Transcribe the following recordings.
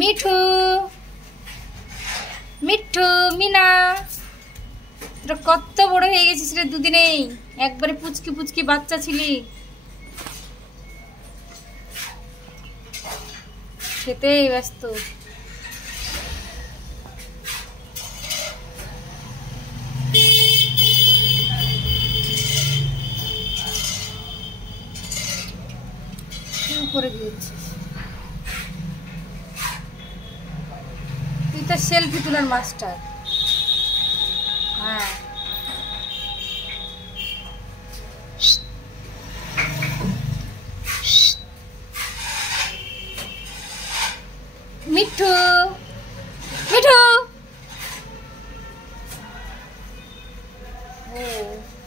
মিঠু মিঠু মিনা, তোরা কত বড় হয়ে গেছিস রে দুদিনেই, একবারে পুচকি পুচকি বাচ্চা ছিলি, খেতেই ব্যস্ত। উপরে গিয়েছিস তুই, তো সেলফি তোলার মাস্টার। হ্যাঁ মিঠু মিঠু, ও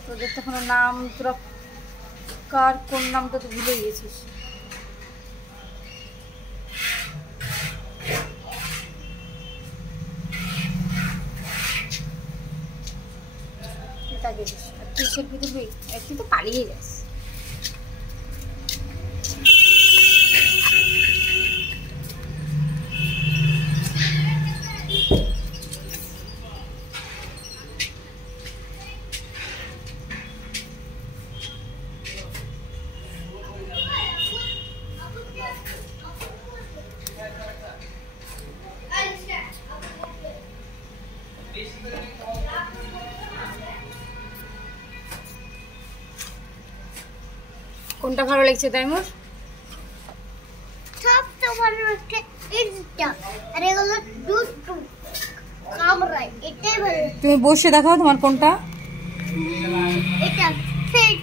তোদের তো কোনো নাম, তোরা কার কোন নামটা তো ভুলে গেছিস। তুই সেলফি তুলবি, তুই তো পালিয়ে যাস। কোনটা ভালো লাগছে তাইমুর? সবটা ভালো লাগছে এটা, আর এগুলো দুটো কামড়ায়, এটাই ভালো। তুমি বসে দেখাও তোমার কোনটা। এটা ফেট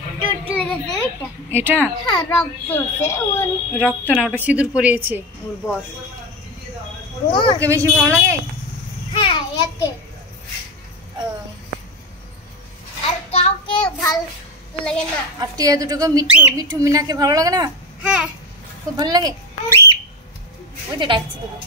লেগেছে, এটা এটা হ্যাঁ রক্ত আছে, রক্ত না, ওটা সিঁদুর পরিয়েছে ওর বর। ওকে বেশি ভালো লাগে? হ্যাঁ একে, আর কাউকে ভালো লাগে না। আর টিয়া দুটোকে মিঠু মিঠু মিনাকে ভালো লাগে না? হ্যাঁ খুব ভালো লাগে, ওই তো ডাকছে তোকে।